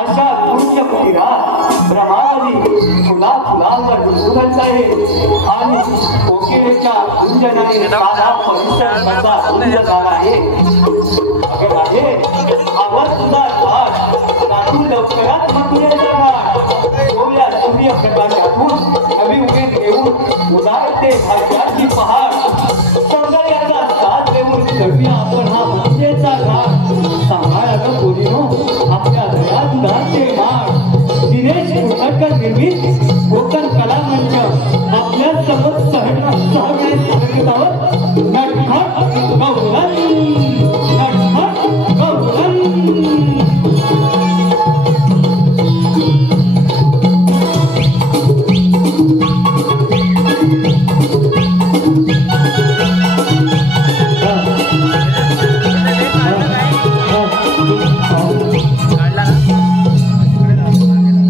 अशा पुण्य कुटीरात रमावली फुला फुलांवर विसुरत आहे आणि कोकिळेच्या गुंजनाने साधा परिसर कसा गुंजणार आहे. अगं आहे आवाज तुझा घाट रात्री लवकरात मथुरेचा घाट गोव्या सूर्यप्रकाशातून नवी उमेद घेऊन उदारते भाग्याची पहाड सौंदर्याचा साथ देऊन चढूया आपण हा मथुरेचा घाट. सांभाळा ग पोरीनो आपल्या दया दुधाचे माठ. दिनेश कुठटकर निर्मित कोकण कला मंच आपल्या समोर सहकार्य नटखट गौरन नटखट गौरन.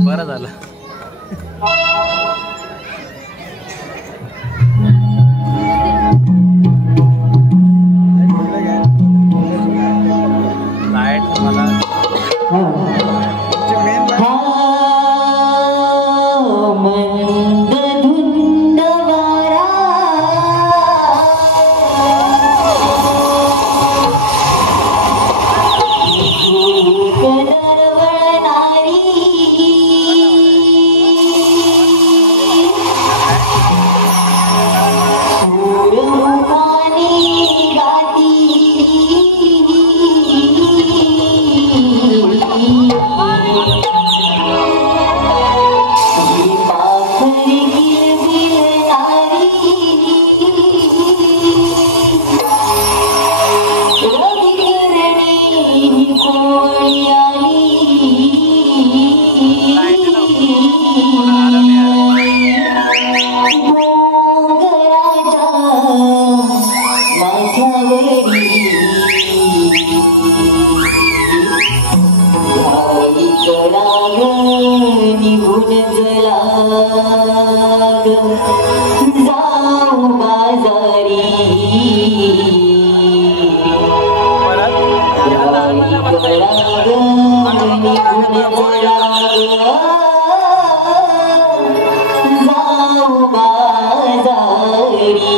बरं झालं.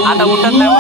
आता उठत नाही.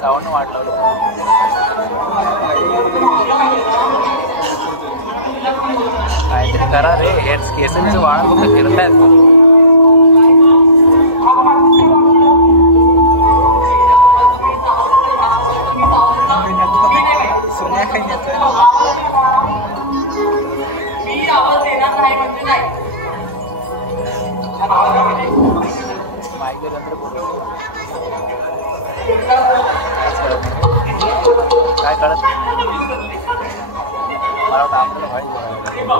साऊंड वाढलं काहीतरी करा रे. हेच केसांचं वाळ फक्त फिरतायत. मी आवाज देणार नाही म्हणजे नाही. काय कळत मला वाटतं आपल्याला माहिती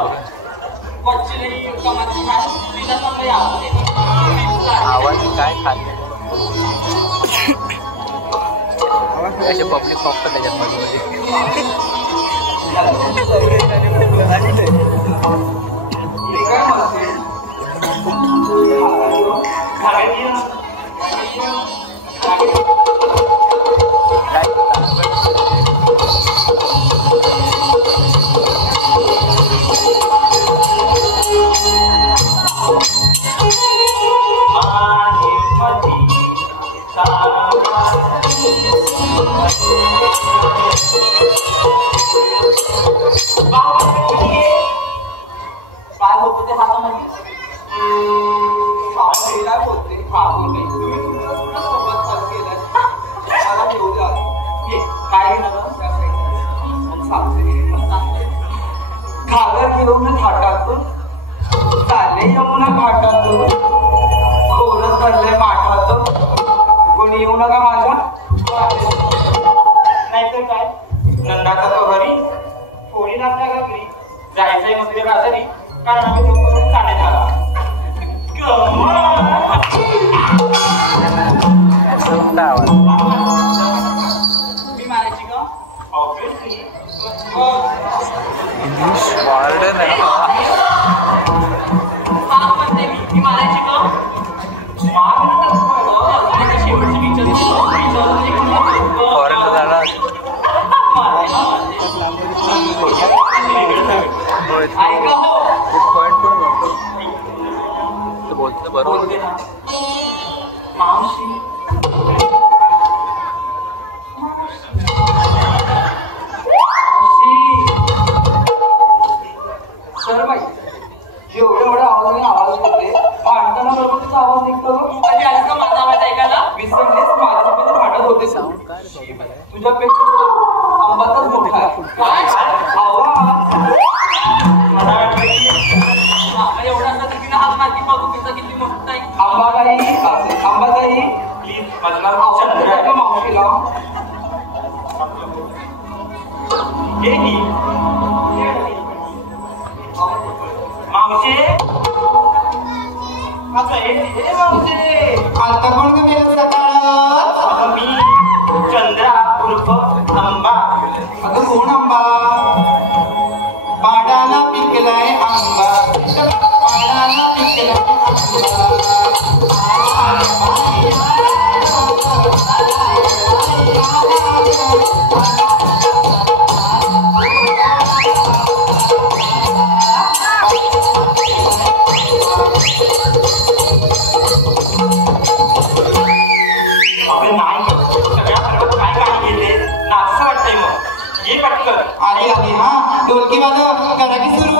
आवाज काय खाल्ले असे पब्लिक फक्त त्याच्यात मध्ये काय होतं ते हातामध्ये काय बोलते काय घागर घेऊन थाटातून चालले यमुना घाटातून खोरत भरले माठातून कोणी येऊ नका माझ्या नाहीतर काय नंदाचा तो घरी थोडी लागल्या घरी जायचंय मग बाजारी कारण आम्ही लोक चालत आला मी मारायची का ऑब्विसली हा म्हणते मी मारायची का शेवटची ऐका हो पॉइंट पण बोलतो बरोबर मावशी सर बाई एवढ्या आवाज येते भांडताना बरोबर तिचा आवाज निघतो तू कधी आलीस का माझा आवाज ऐकायला विसरलेस माझ्यासोबत भांडत होते तुझ्यापेक्षा आंबाचाच मोठा एवढा असं तर तिला हात मारती बघू तिचा किती मोठा आहे आंबाताई प्लीज माझं नाव चंद्र मावशीला मावशे आता कोण का गेलं सकाळ मी चंद्रा उर्फ आंबा अगं कोण आंबा पाडाला पिकलाय आंबा पाडाला पिकलाय आली हा ढोलकी वाजव करा की सुरू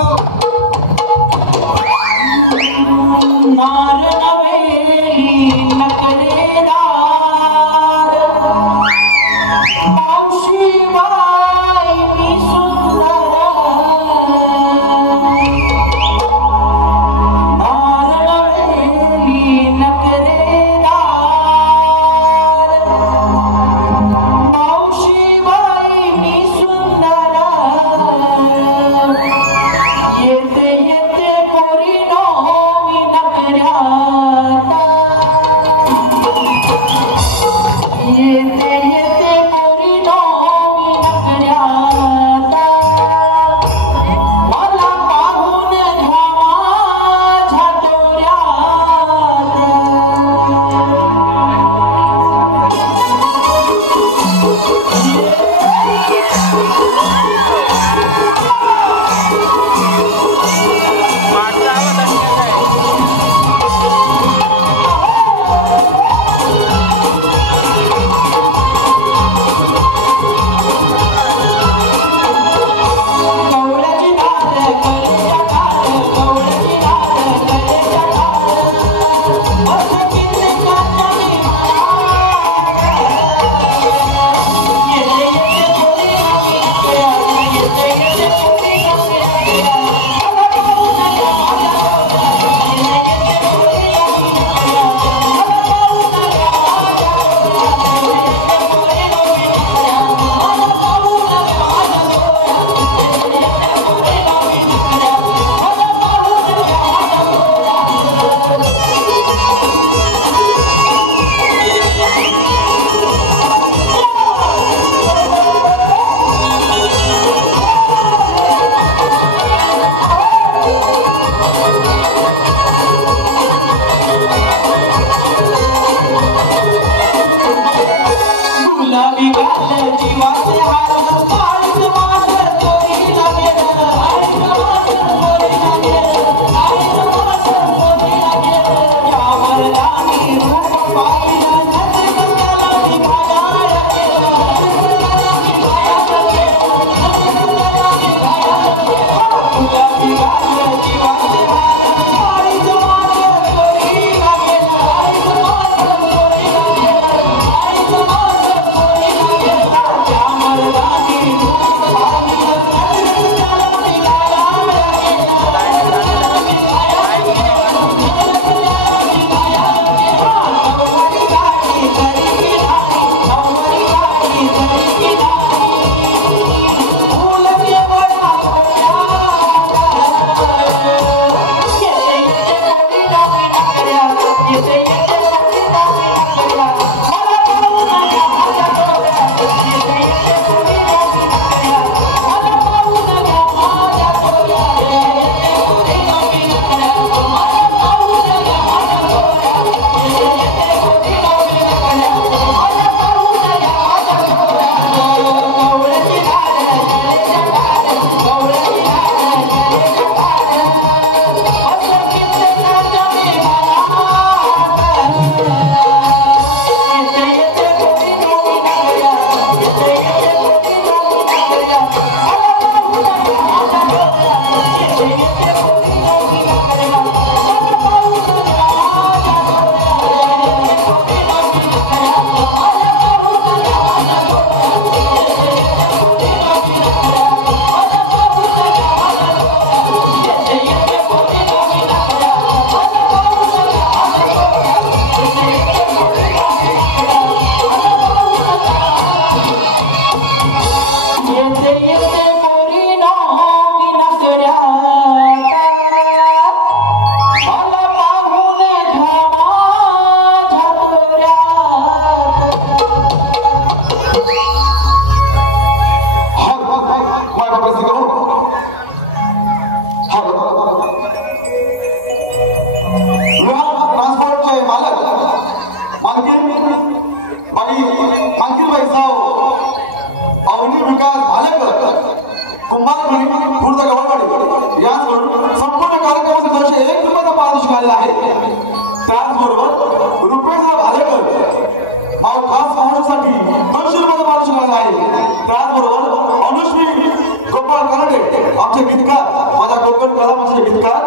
आमचे गीतकार माझा कोकण कला माझे गीतकार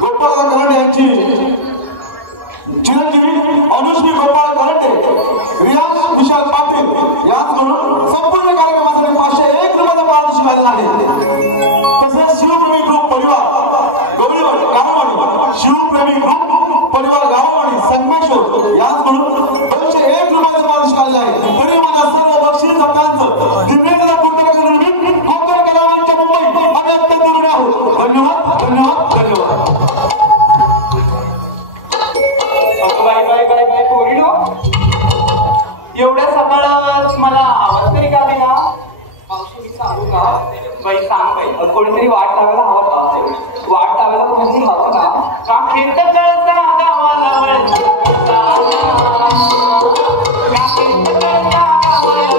गोपाळ कलाड यांची परिवार गाव आणि संगमेश्वर याच म्हणून 201 रुपयाचं पारिश काढलं आहे. तरी मला सर्व बक्षीस लोकांचं दिव्यांग कुटुंब करून कोकण कलावंत मुंबई आम्ही अत्यंत ऋणी आहोत. धन्यवाद धन्यवाद धन्यवाद. बाय बाय बाय बाय पोरीनो, एवढ्या सकाळ मला आवाज तरी का दिला? मावशी मी सांगू का? बाई सांग बाई, कोणीतरी वाट लावायला हवं का? वाट लावायला कोणीतरी हवं का? का फिरत कळता गावाला वळता, का फिरत कळता गावाला वळता,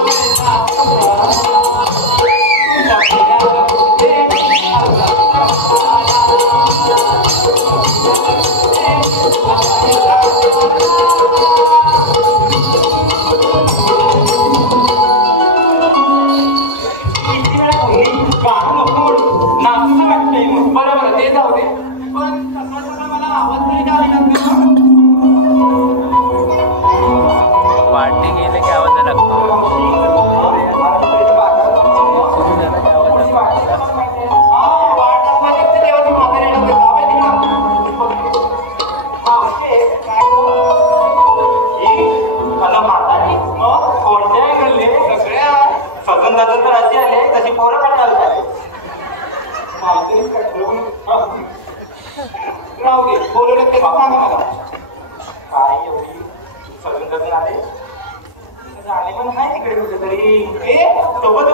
तुझ्या फिरायला बरोबर ते जाऊ दे, पण सकाळ सकाळ मला आवाज तरी का आला? पार्टी केले की आवाज लागतो. कोणत्या गल्ले सगळ्या सजन दादन तर असे आले तशी पोरं काढायला राहू दे, बोलवलं ते सांगा मला. काय एवढी सगळं कसं आले आले पण नाही तिकडे कुठेतरी सोबत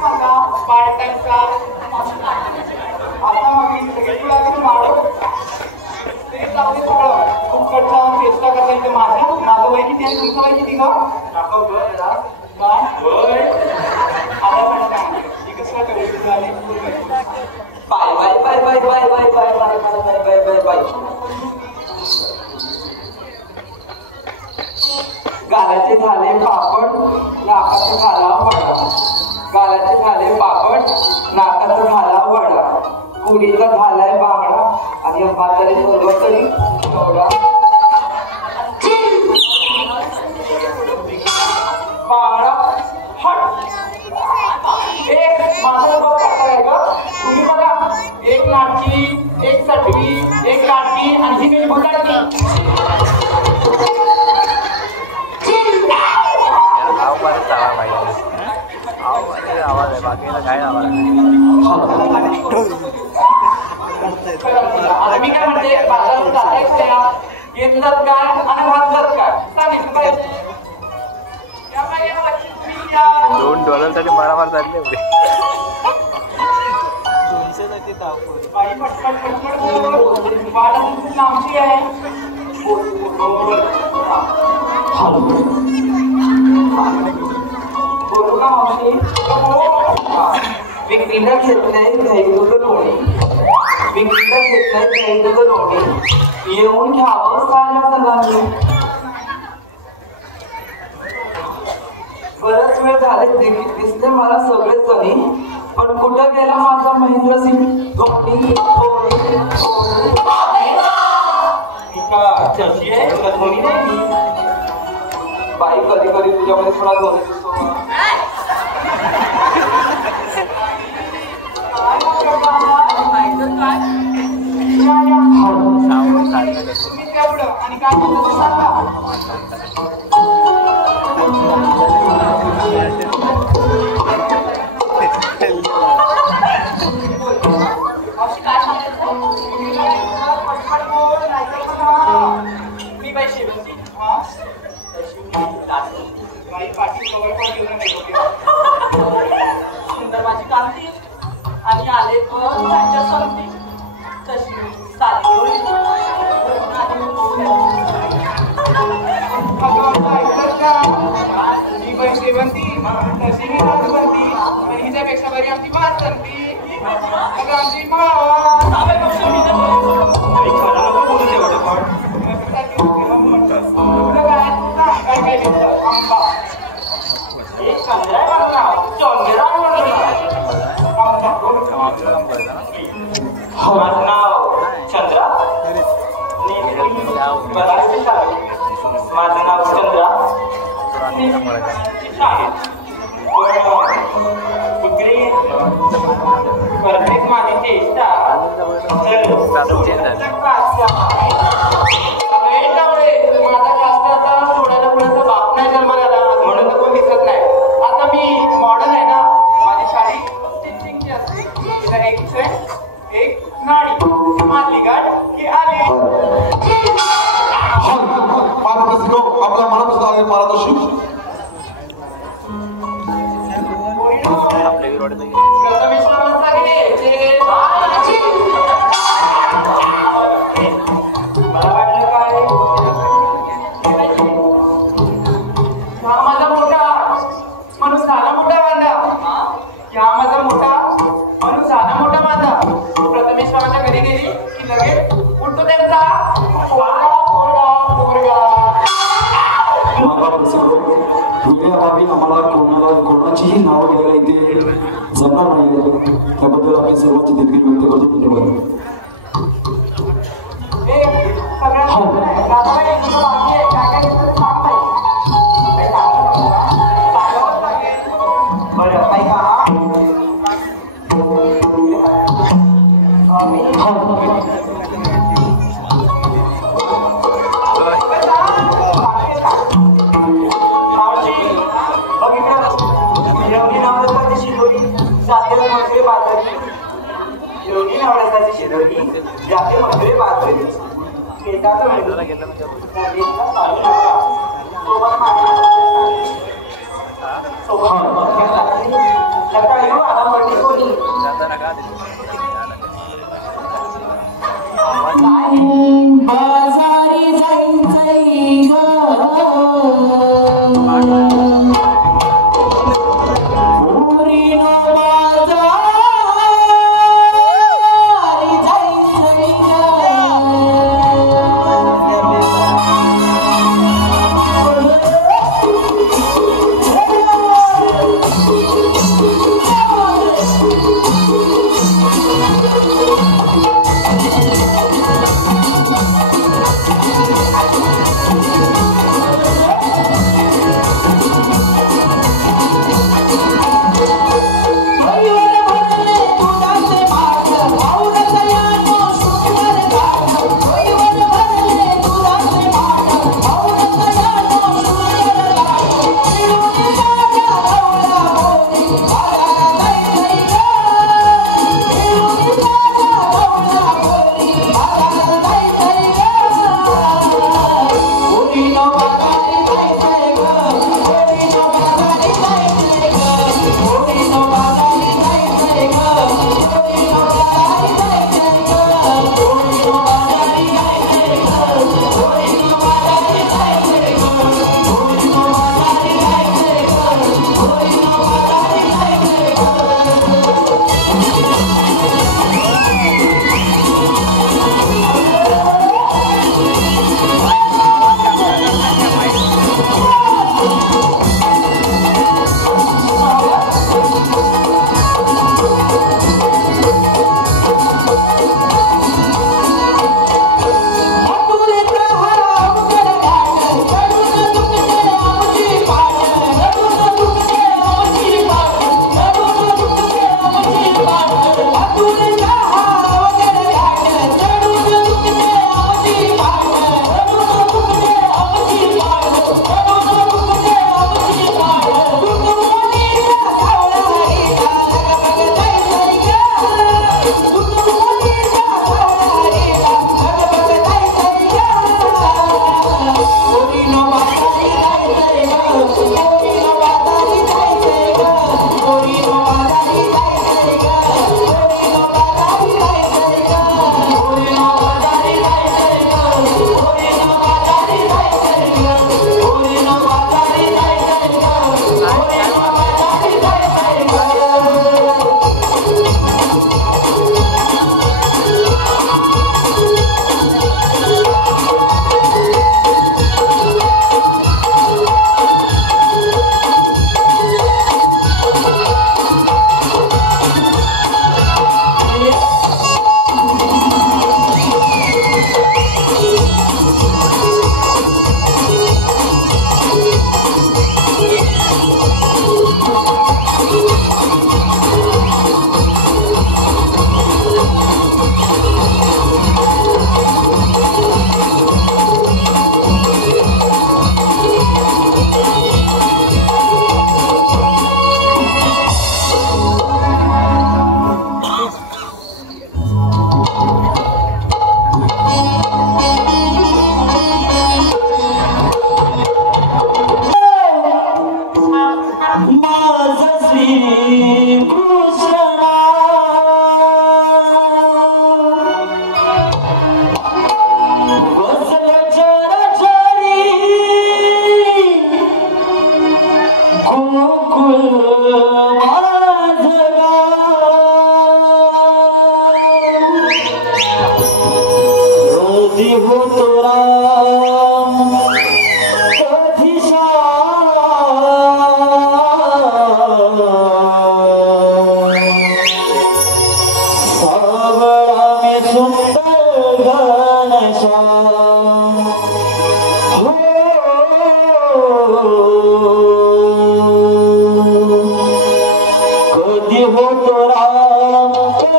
माझा पार्ट टाइम का आता मग सगळी लागेल माडो ते जाऊ दे सगळं. तुमकडचा चेष्टा करता येते माझं वय किती आहे? तुमचं वय किती का? Bye bye bye bye bye bye bye bye bye bye bye bye. गालाचे झाले पापड, नाकाचे झाला वडा. गालाचे झाले पापड, नाकाचा झाला वडा. कुडीचा झालाय बांगडा आणि म्हातारे सर्व तरी एवढा. बांगडा हट. माझा बघ आहे का तुम्ही? बघा, एक लाटकी, एक सटवी, एक लाटकी आणि ही मी भुताटकी. आवाज आहे, बाकीला काय आवाज आता मी काय म्हणते, बाजारात जाताय खऱ्या घेतलं काय आणि भाजलं काय सांगितलं पाहिजे. $2 मारामार चालली एवढी. बाई पटपट पटपट बोल. वाटा तुमची नामची आहे. बोलू का मावशी? विक्रीला घेतलंय घ्यायचं लोणी, विक्रीला घेतलंय घ्यायचं लोणी. येऊन घ्यावं साऱ्या सगळ्यांनी. बरंच वेळ झाले दिसते मला सगळे जणी, पण कुठं गेला माझा महेंद्रसिंग धोनी? बाई कधी कधी तुझ्यामध्ये थोडा धोनी दिसतो. आणि काय मी बाई शिवची बाई पाठी कवर पण सुंदर माझी कांती आणि आले पण त्यांच्या संगती तशी साली ही बाई श्रीवंती तशी मी राजवंती आणि हिच्यापेक्षा बरी आमची वासंती. आमची माझं नाव चंद्रा. माझं नाव चंद्रा. चेष्टा पॅटर्न चेंज झाली. माझा कास्ट आता सोडायला पुढे बाप नाही जन्माला आला म्हणून तर कोण दिसत नाही. आता मी मॉडर्न आहे ना, माझी साडी स्टिचिंगची असते. तिला एक सेट एक नाडी आली गाठ की आली. आपला मनापासून आले पारितोषिक आपल्या विरोध प्रथमेश मामांचा घ्यायचे. मला वाटलं काय हा माझा मोठा म्हणून झाला मोठा बांधा. या माझा मोठा म्हणून झाला मोठा बांधा. प्रथमेश मामाच्या घरी गेली की लगेच उठतो त्यांचा पोरगा पोरगा पोरगा. आम्हाला कोणाचीही नावं घ्यायला इथे जमणार नाही. त्याबद्दल आपल्या सर्वांची देखील व्यक्त करतो. बरं काय का जाते मधुरे बाजारी. योगी नवरसाची शिदोरी जाते मधुरे बाजारी. केसाचं मेंदू बाजारी जायचंय ग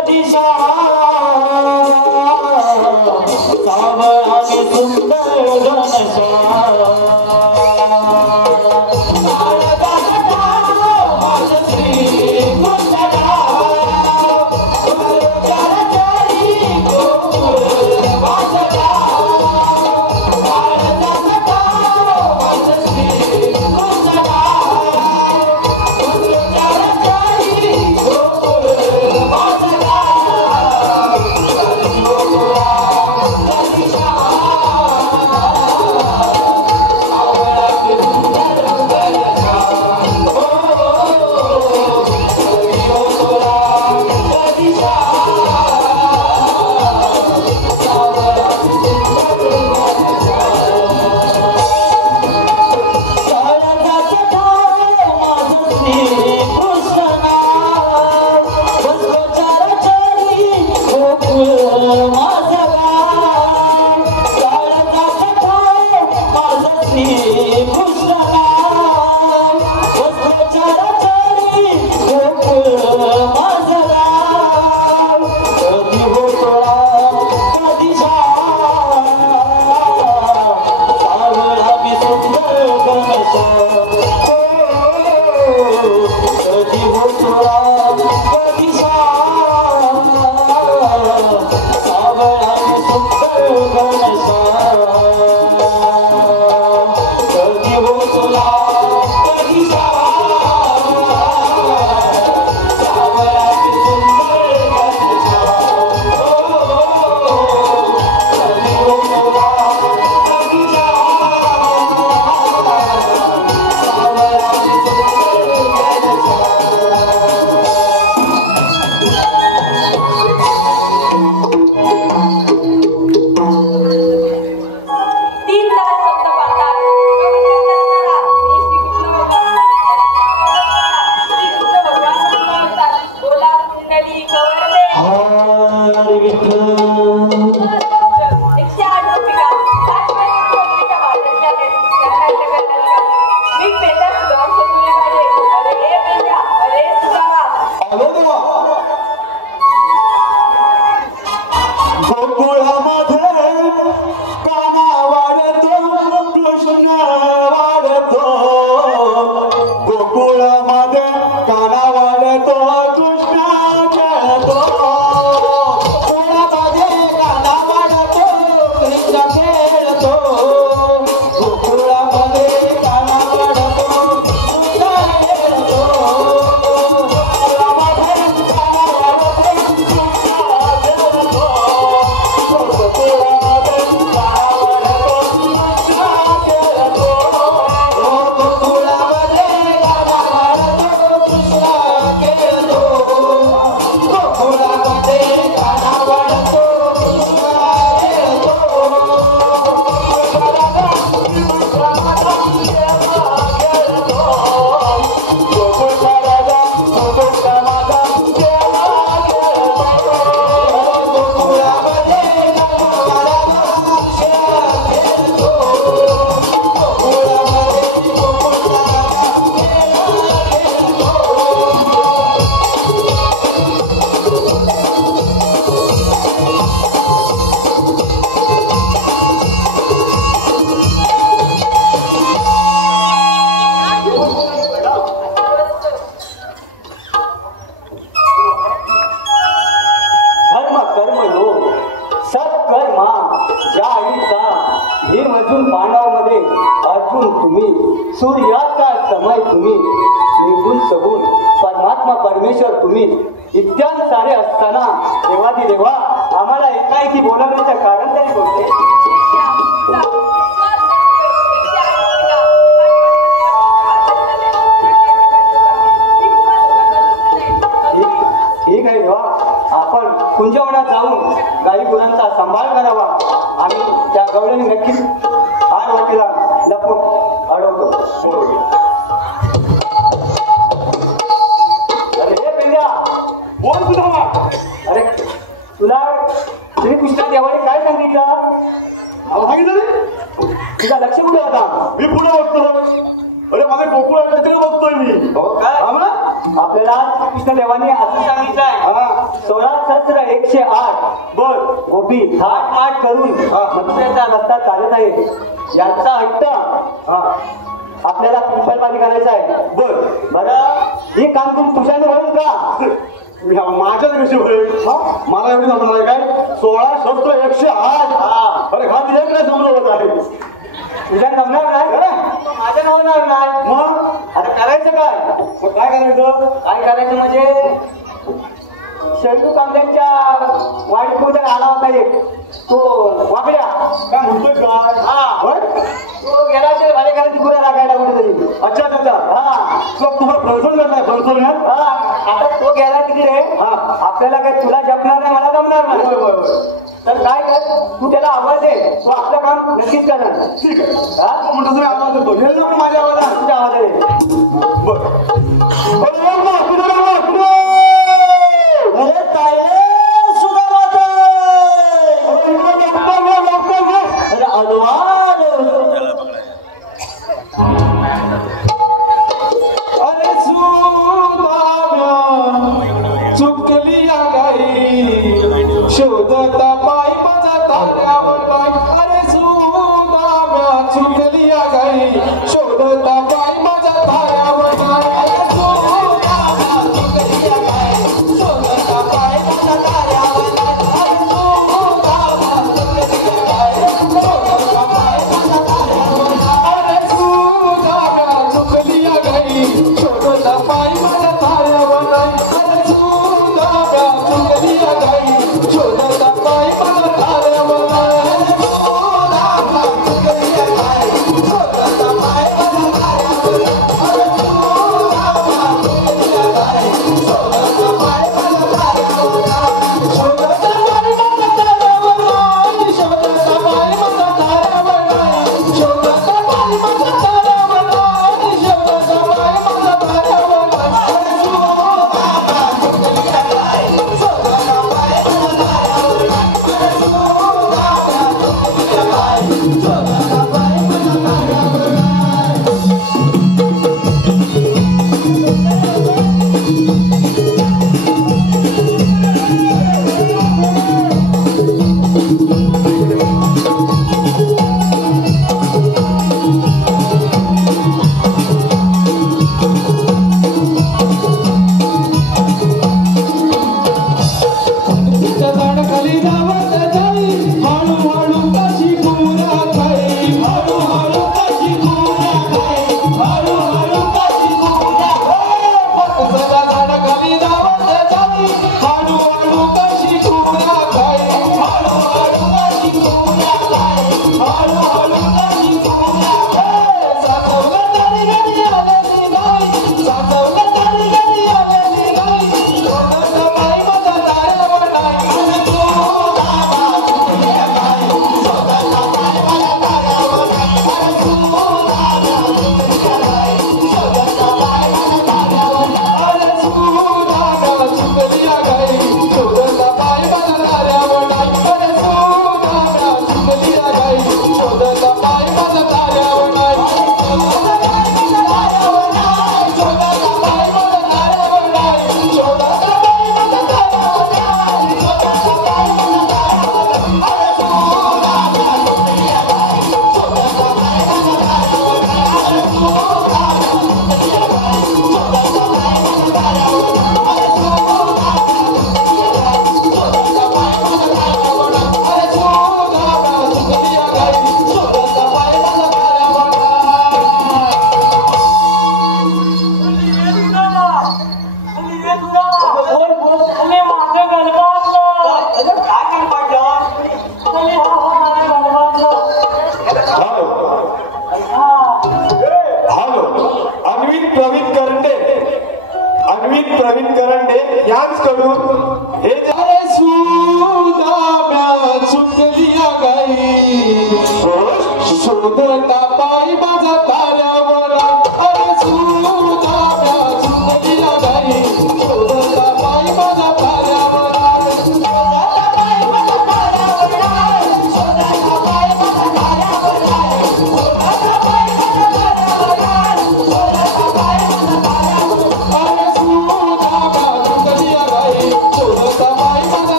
कधी सावळाने सुंदर घनश्याम सूर्याचा समय तुम्ही निर्गुण सगुण परमात्मा परमेश्वर तुम्ही इत्यादी सारे असताना देवादी देवा आम्हाला एकाएकी बोलवण्याचं कारण तरी कोणते? ठीक आहे देवा, आपण कुंजवनात जाऊन गाई गुरांचा सांभाळ करावा आणि त्या गवळ्याने नक्कीच आड वाटीला लपून अडवतो. अरे पिल्ल्या बोल तुझा. अरे तुला श्रीकृष्ण देवाने काय सांगितलं? तुझा लक्ष कुठे होता? मी पुढे बघतो. अरे माझे गोकुळ तिकडे बघतोय मी. हो काय? आपल्याला श्रीकृष्ण देवाने असं सांगितलंय, 16 108. बर गोपी थाट माट करून मत्स्याचा रस्ता चालत आहे. यांचा हट्ट आपल्याला पिंपळपाती करायचा आहे. बर बरं हे काम तुम्ही तुझ्याने होईल का? माझ्याच कशी होईल? मला एवढी जमणार आहे काय? 16 शस्त्र 108. अरे घात एक नाही जमलं होत आहे. तुझ्या जमणार नाही, माझ्या होणार नाही. मग आता करायचं काय? मग काय करायचं? काय करायचं म्हणजे शेळू कांद्यांच्या वाडीत आला होता एक तो वाकड्या. काय म्हणतोय काय? हा तो गेला असेल भाडे घराची गुरा राखायला कुठेतरी. अच्छा अच्छा. हा तुम्हाला फळसवण्यात नाही फळसवण्यात. हा आता तो गेला तिकडे. आपल्याला काय तुला जपणार नाही, मला जमणार नाही. तर काय कर, तू त्याला आवाज दे, तो आपलं काम नक्कीच करणार. ठीक आहे. हा म्हणतो तुम्ही आवाज देतो. हे लोक माझ्या आवाजात तुझ्या आवाज दे. अरे काय सुधारत अरे अडवाड अरे सुदाम्या चुकली या गाई शोधता पाय माझा ताऱ्यावर गाई. अरे सुदाम्या चुकली या गाई शोधता पाय माझा ताऱ्यावर गाई. अरे सुदाम्या चुकली या गाई शोधता पाय माझा ताऱ्यावर गाई. अरे सुदाम्या चुकली या गाई शोधता पाय माझा ताऱ्यावर गाई. अरे सुदाम्या चुकली या गाई शोधता पाय माझा ताऱ्यावर गाई. अरे सुदाम्या चुकली या गाई शोधता पाय माझा ताऱ्यावर गाई. अरे सुदाम्या चुकली या गाई शोधता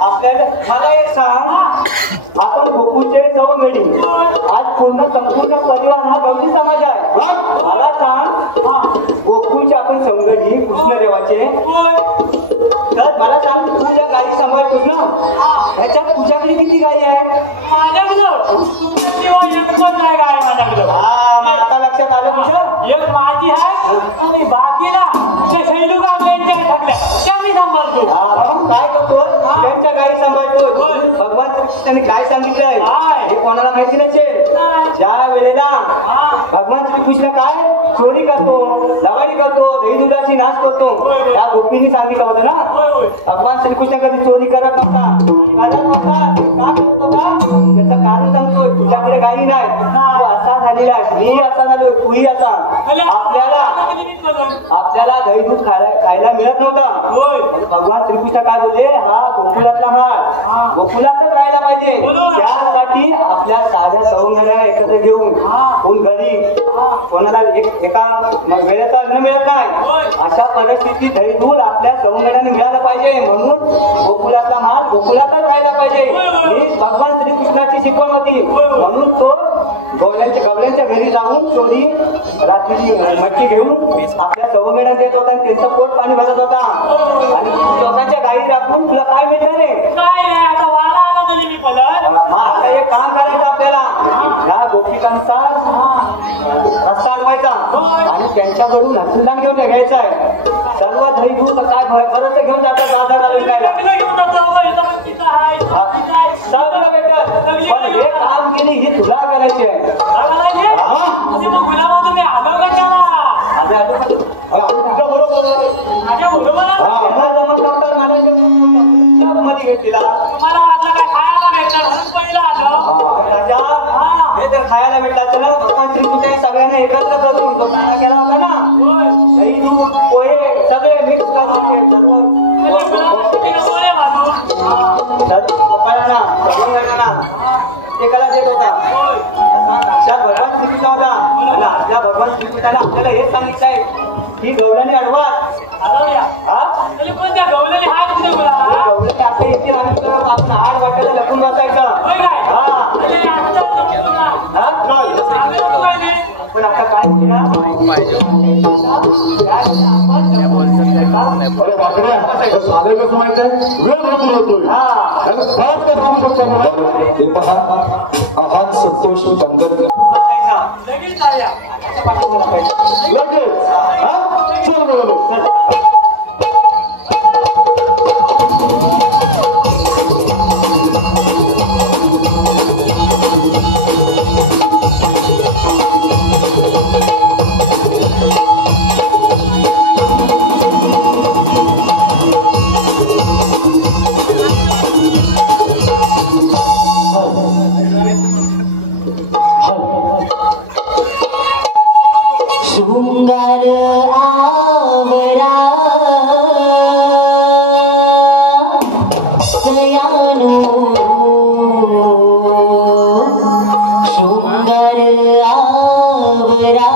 आपल्याला मला एक सांग, आपण गोकुळचे सवंगडी आज संपूर्ण परिवार हा गवळी समाज आहे. मला सांग, गोकुळचे आपण सवंगडी कृष्णदेवाचे, तर मला सांग तू ज्या गाई सांभाळतोस ना, ह्याच्यात तुझ्याकडे किती गाई आहेत? आता लक्षात आलं तुझं? एक माझी आहे आणि बाकी ना ते शैलू गावल्यांच्या ठरल्या त्या मी सांभाळतो. काय करतो? त्यांच्या गाई सांभाळतो. भगवान श्रीकृष्णाने काय सांगितलंय हे कोणाला माहिती नसेल. ज्या वेळेला भगवान श्रीकृष्ण काय चोरी करतो, लवाडी करतो, दही दुधाची नाश करतो, त्या गोपींनी सांगितलं होतं ना. भगवान श्रीकृष्ण कधी चोरी करत नव्हता. का करत होता? त्याचं कारण सांगतोय. तुझ्याकडे गाई नाही, तू असा झालेला आहे, मी असा झालो, तूही असा. आपल्याला दही दूध खायला मिळत नव्हतं. भगवान श्रीकृष्ण काय बोलले, हा गोकुळातला माल गोकुळातच राहायला पाहिजे. त्यासाठी आपल्या साध्या सवंगड्या एकत्र घेऊन कोण घरी कोणाला एका वेळेचं अन्न मिळत नाही, अशा परिस्थितीत दही दूध आपल्या सवंगड्याने मिळालं पाहिजे. म्हणून गोकुळातला माल गोकुळातच राहायला पाहिजे. ही भगवान श्रीकृष्णाची शिकवण होती. म्हणून तो गवळ्यांच्या घरी जाऊन चोरी रात्रीची मटकी घेऊन आपल्या सवंगड्या देत होता आणि त्यांचं पोट पाणी भरत होता. आणि लोकांच्या गाई राखून तुला काय मिळणार रे? काय नाही, आता वाला आला तरी मी पलट. आता एक काम करायचं आपल्याला, ह्या गोपिकांचा रस्ता अडवायचा आणि त्यांच्याकडून हसूदान घेऊन घ्यायचं आहे. सर्व दही दूध काय बरंच घेऊन जातात बाजाराला विकायला. सगळं भेटत, पण हे काम केली ही तुला करायची आहे. तुम्हाला वाटलं काय खायला भेटणार म्हणून पहिलं आलं. हे जर खायला भेटला तर भगवान श्रीकृष्ण सगळ्यांना एकत्र करून तो काळा केला होता ना, दही दूध पोहे सगळे मिक्स करून एकाला देत होता. साक्षात भगवान श्रीकृष्ण होता. आणि आपल्या भगवान श्रीकृष्णाला आपल्याला हेच सांगितलंय की गवळणी अडवा. गवलेली हात कुठे बोला गवळणी आता येतील आणि आपण आड वाटायला लपून बसायचं. पण आता काय केलं साधे कसं माहित आहे, वेळ भरपूर होतोय. फास्ट का सांगू शकतो मला? हे पहा, आहात संतोष बंदर लगेच आल्या. लगेच चल बरोबर. शृंगार आवरा दयानो शृंगार आवरा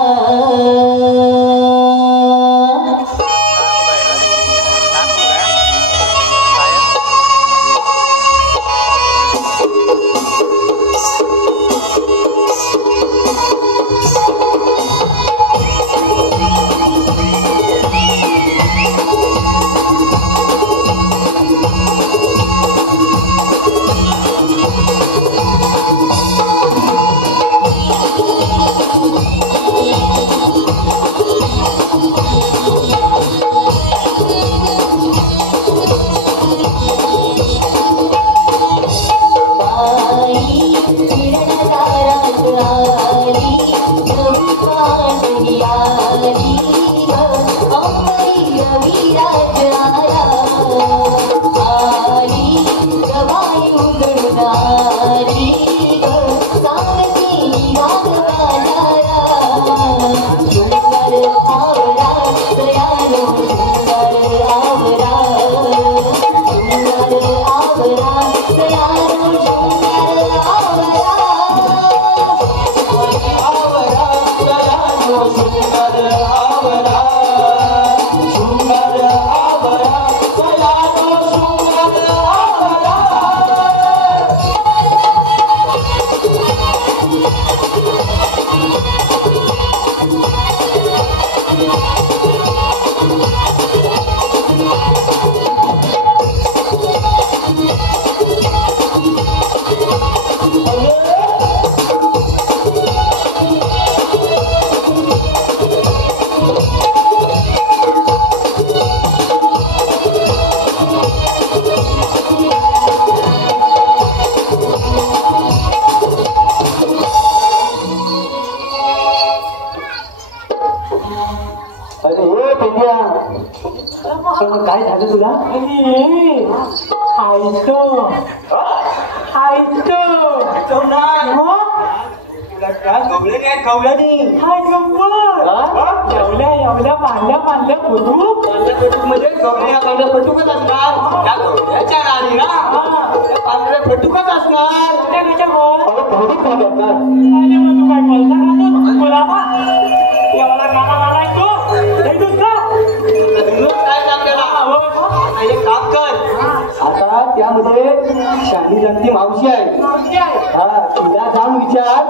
मग काय झालं तुला? एवढ्या बांधल्या फुटूक म्हणजे गवळ्या पांढऱ्या फटूकच असणार. त्या गवळ्याच्या राणी ना त्या पांढऱ्या फटूकच असणार. त्याच्या बोल फटूक काय असणार? आणि मग तू काय बोलता का बोला बा एवढा गाणा गाणायचो हे दुसरा काय आपल्याला एक काम कर. आता त्यामध्ये शानी जगती मावशी आहे. हा तिला जाऊन विचार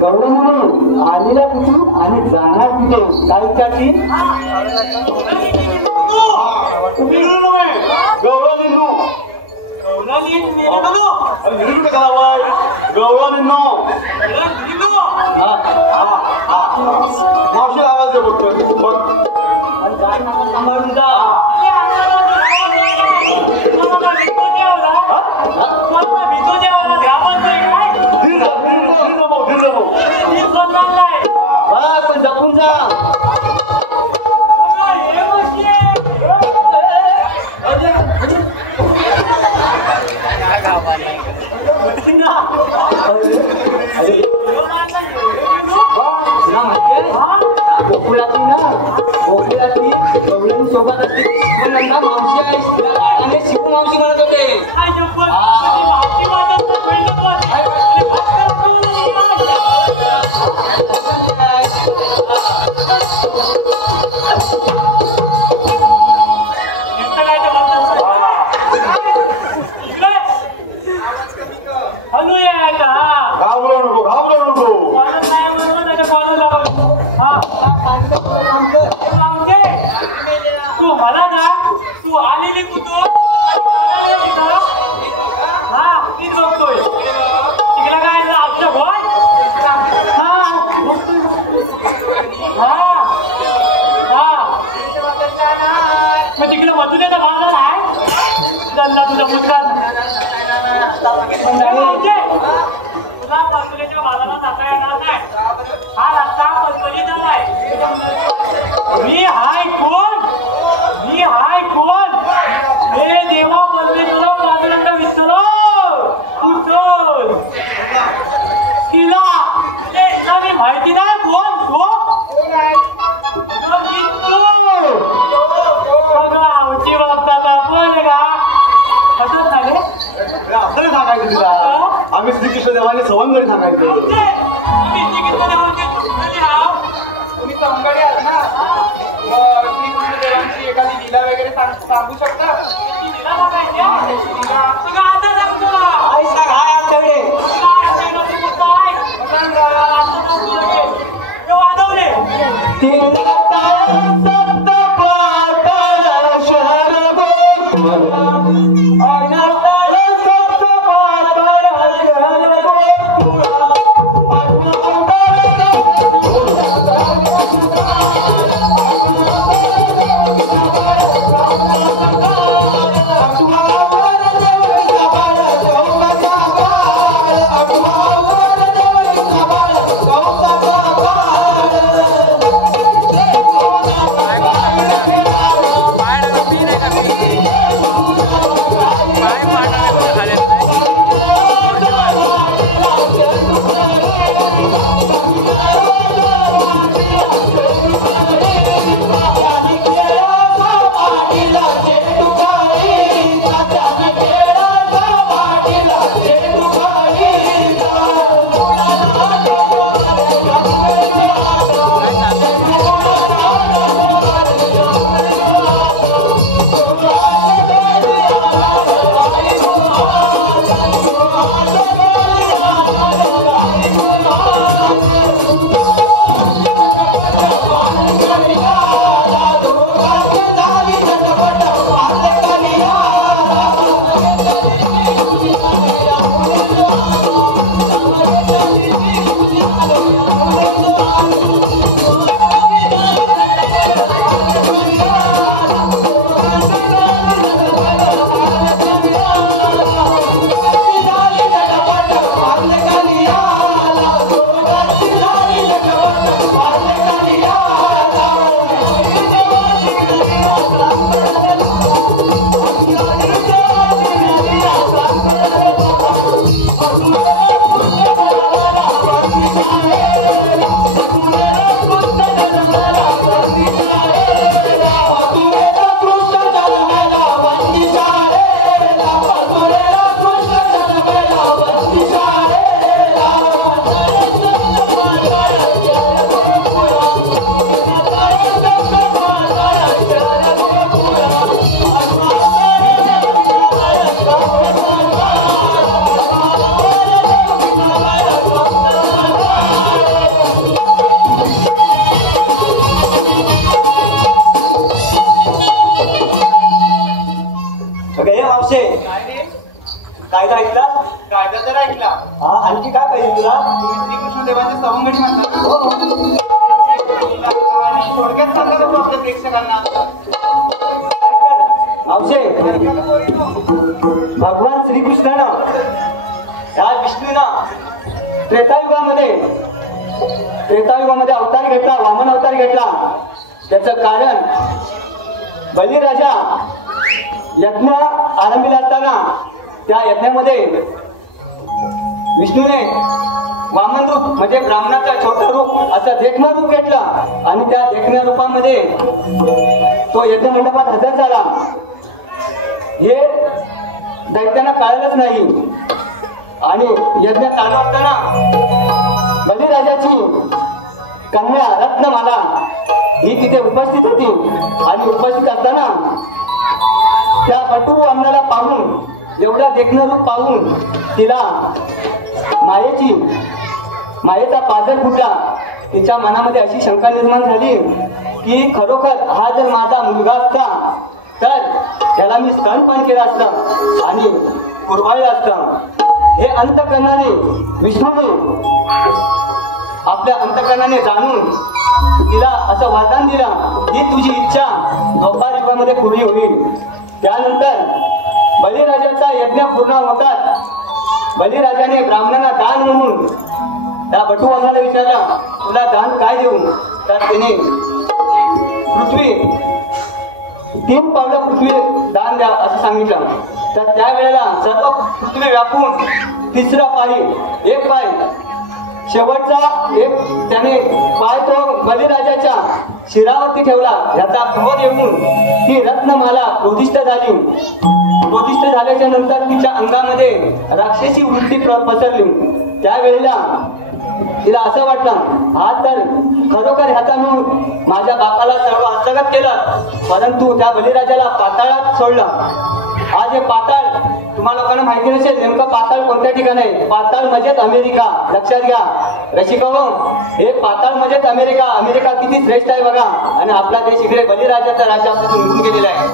गौरव म्हणून आलेला कुठून आणि जाणार कुठे काय विचारती? गौरव निन्नू मावशी आवाज दे बघ सांभाळून जा. पण जपून जा. गोकुळाची ना गोकुळाची गवळणी सोबत असते मावशी आहे आणि शिवू मावशी म्हणत होते. तू मला ना तू आलेली कुठून हा तीच बघतोय तिकडे काय आपलं भोय मग तिकडे मधुरेचा बाजार आहे चालला तुझा मुद्रा तुला मधुरेच्या बाजाराला जाता येणार नाही. हा रस्ता पलपलीचा आहे. मी हाय कोण हे देवा बोलले तुला बाजूला विसरो उचल तिला मी माहिती नाही कोण तो आवची बाबतात आपण का कसं झाले आपल्याला सांगायचं तुला आम्ही श्रीकृष्ण देवाने सवंगडी सांगायचं. तुम्ही सवंगडी आहात ना श्रीकृष्ण देवांची एखादी लीला वगैरे सांगू शकता? आता सांगतो आई सांग हाय आमच्याकडे त्रेतायुगामध्ये अवतार घेतला, वामन अवतार घेतला. त्याचं कारण बलिराजा यज्ञ आरंभीला असताना त्या यज्ञामध्ये विष्णूने वामन रूप म्हणजे ब्राह्मणाचं छोटं रूप असं देखणं रूप घेतलं आणि त्या देखण्या रूपामध्ये तो यज्ञ मंडपात हजर झाला. हे दैत्यांना कळलंच नाही आणि यज्ञ चालू असताना बलिराजाची कन्या रत्नमाला ही तिथे उपस्थित होती आणि उपस्थित असताना त्या बटू अन्नाला पाहून, एवढं देखणं रूप पाहून तिला मायेचा पाजर फुटला. तिच्या मनामध्ये अशी शंका निर्माण झाली की खरोखर हा जर माझा मुलगा असता तर त्याला मी स्तनपान केलं असतं आणि कुरवाळलं असतं. हे अंतकरणाने विष्णूने आपल्या अंतकरणाने जाणून तिला असं वरदान दिलं की तुझी इच्छा द्वापार युगामध्ये पूर्ण होईल. त्यानंतर बलिराजाचा यज्ञ पूर्ण होतात बलिराजाने ब्राह्मणांना दान म्हणून त्या बटुवांना विचारलं, तुला दान काय देऊ? तर त्याने पृथ्वी 3 पावलं पृथ्वी दान द्या असं सांगितलं. तर त्यावेळेला सर्व पृथ्वी व्यापून 3रा पाय, एक पाय शेवटचा एक त्याने पाय तो बलिराजाच्या शिरावरती ठेवला. याचा क्रोध येऊन ती रत्नमाला क्रोधिष्ठ झाली. क्रोधिष्ठ झाल्याच्या नंतर तिच्या अंगामध्ये राक्षसी वृत्ती पसरली. त्यावेळेला तिला असं वाटलं, हा तर खरोखर ह्याचा मी माझ्या बापाला सर्व हस्तगत केलं, परंतु त्या बलिराजाला पाताळात सोडलं. हा जे पाताळ तुम्हाला लोकांना माहिती नसेल नेमकं पाताळ कोणत्या ठिकाणी आहे. पाताळ म्हणजेच अमेरिका. लक्षात घ्या रसिको, हे पाताळ म्हणजेच अमेरिका. अमेरिका किती श्रेष्ठ आहे बघा. आणि आपला देश इकडे बलिराजाचा राजा निघून गेलेला आहे.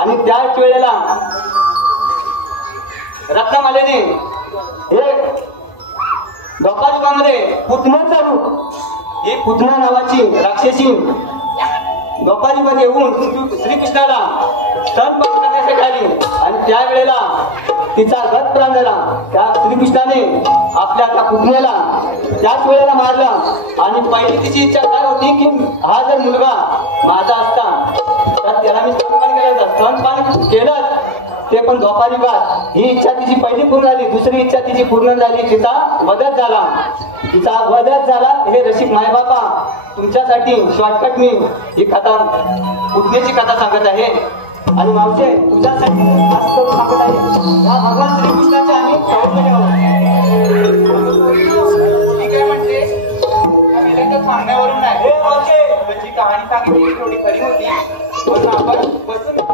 आणि त्याच वेळेला रत्नमालेने हे द्वापार युगामध्ये पुतनाचं रूप, ही पुतना नावाची राक्षसी द्वापार युगात येऊन श्रीकृष्णाला स्तनपान करण्यासाठी आली. आणि त्यावेळेला तिचा गत प्राण झाला. त्या श्रीकृष्णाने आपल्या त्या पुतण्याला त्याच वेळेला मारलं. आणि पहिली तिची इच्छा काय होती की हा जर मुलगा माझा असता तर त्याला मी स्तनपान केलं. स्तनपान केलं ते पण द्वापार युगात. ही इच्छा तिची पहिली पूर्ण झाली. दुसरी इच्छा तिची पूर्ण झाली, तिचा वधच झाला. तिचा वधच झाला. हे रसिक मायबापा तुमच्यासाठी शॉर्टकट मी ही कथा पुतण्याची कथा सांगत आहे. आणि मावशे तुझ्यासाठी खास करून सांगत आहे, या भगवान श्रीकृष्णाचे आम्ही सौंदर्य आहोत. मी काय म्हणते त्या विलंच्या सांगण्यावरून नाही, हे मावशे त्याची कहाणी सांगितली थोडी खरी होती. पण आपण बसून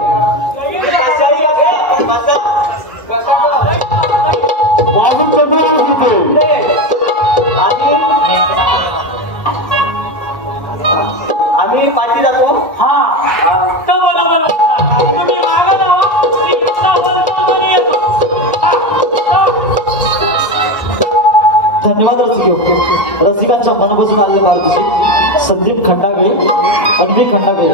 आम्ही पाठी जातो. तर बोला तुम्ही मागा ना धन्यवाद रसिकांच्या मनापासून आलेले पारितोषिक संदीप खंडागळे, अद्वी खंडागळे.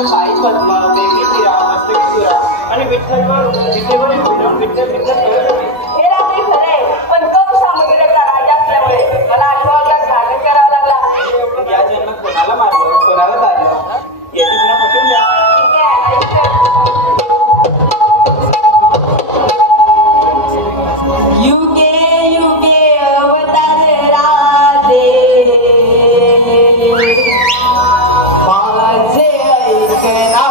माझ्या पायी पद्मा देवी शिरा मस्तकी शिरा आणि विठ्ठलवर विठ्ठल करत होते. हे रात्री खरे पण कम सामग्रीचा राजा असल्यामुळे मला आठवड्यात जागर करावा लागला. या जन्मात कोणाला मारलं कोणाला तारलं याची तुला पटून द्या. ठीक आहे, ऐक. युगे युगे अवतार राधे माझे ऐकना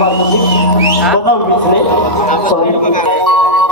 बनवलीच रे सॉरी